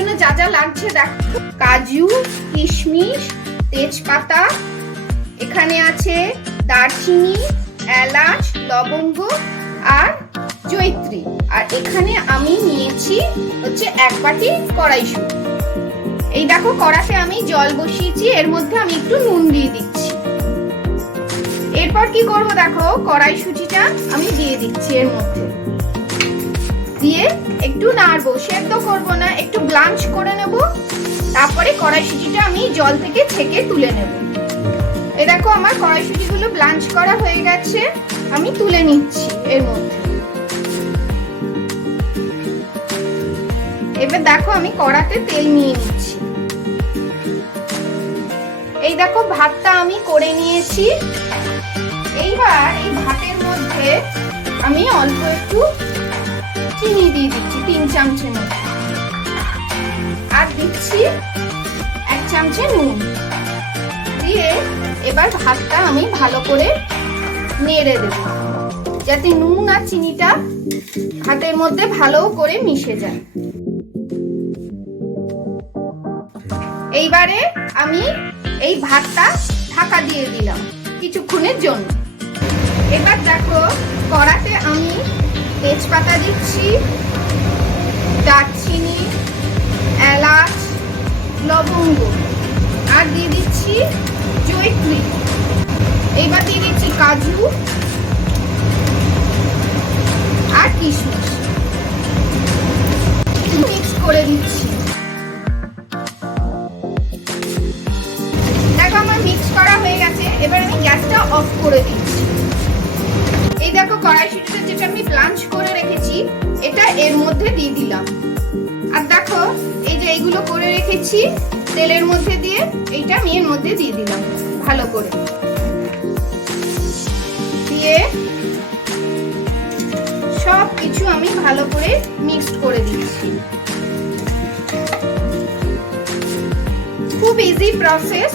জন্য যা যা লাগছে দেখো, কাজু, কিশমিশ, তেজপাতা, এখানে আছে দারচিনি, এলাচ, লবঙ্গ আর জয়িত্রী। আর এখানে আমি নিয়েছি হচ্ছে 1 বাটি কড়াইশুঁটি। এই দেখো কড়াতে আমি জল বসিয়েছি, এর মধ্যে আমি একটু নুন দিয়ে দিচ্ছি। এরপর কি করব দেখো, কড়াইশুঁটিটা আমি দিয়ে দিচ্ছি এর মধ্যে, দিয়ে একটু নাড়বো, সেদ্ধ করব না, একটু ব্লাঞ্চ করে নেব। তারপরে কড়াইশুঁটিটা আমি জল থেকে ছেঁকে তুলে নেব। এই দেখো আমার কড়াইশুঁটিগুলো ব্লাঞ্চ করা হয়ে গেছে, আমি তুলে নিচ্ছি এর মধ্যে। এবার দেখো আমি কড়াতে তেল নিয়ে নিচ্ছি। এই দেখো ভাতটা আমি করে নিয়েছি। এইবার এই ভাতের মধ্যে আমি অল্প একটু চিনি দিয়ে দিচ্ছি, 3 চামচের মতো, আর দিচ্ছি 1 চামচে নুন দিয়ে এবার ভাতটা আমি ভালো করে নেড়ে দেব, যাতে নুন আর চিনিটা ভাতের মধ্যে ভালো করে মিশে যায়। এইবারে আমি এই ভাতটা ঢাকা দিয়ে দিলাম কিছুক্ষণের জন্য। এবার দেখো কড়াতে আমি তেজপাতা দিচ্ছি, দারচিনি, এলাচ, লবঙ্গ, আর দিয়ে দিচ্ছি জয়িত্রী। এইবার দিয়ে দিচ্ছি কাজু আর কিশমিশ, মিক্স করে দিচ্ছি। দেখো আমার মিক্স করা হয়ে গেছে, এবার আমি গ্যাসটা অফ করে দিচ্ছি। এই দেখো কড়াইশুঁটিটা যেটা আমি ব্লাঞ্চ করে রেখেছি এটা এর মধ্যে দিয়ে দিলাম। আর দেখো এই যে এইগুলো করে রেখেছি তেলের মধ্যে দিয়ে, এইটা আমি এর মধ্যে দিয়ে দিলাম ভালো করে, দিয়ে সব কিছু আমি ভালো করে মিক্সড করে দিচ্ছি। খুব ইজি প্রসেস।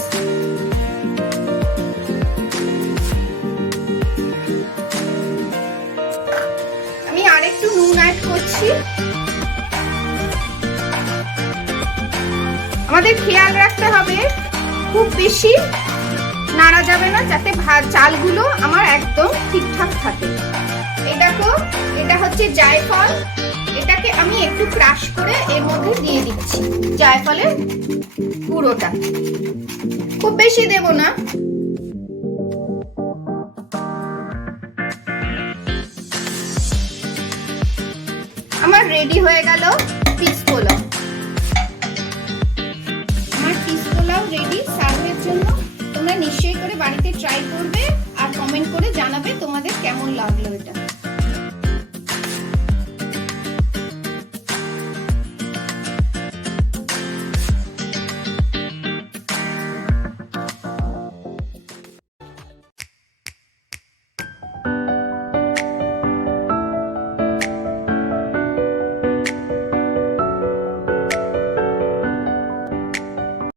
আমি আরেকটু নুন অ্যাড করছি। আমাদের খেয়াল রাখতে হবে খুব বেশি নাড়া যাবে না, যাতে চালগুলো আমার একদম ঠিকঠাক থাকে। এই দেখো এটা হচ্ছে জায়ফল, এটাকে আমি একটু ক্রাশ করে এর মধ্যে দিয়ে দিচ্ছি, জায়ফলের গুঁড়োটা খুব বেশি দেব না। আমার রেডি হয়ে গেল পিস পোলাও। আমার পিস পোলাও রেডি সার্ভের জন্য। তোমরা নিশ্চয়ই করে বাড়িতে ট্রাই করবে আর কমেন্ট করে জানাবে তোমাদের কেমন লাগলো এটা।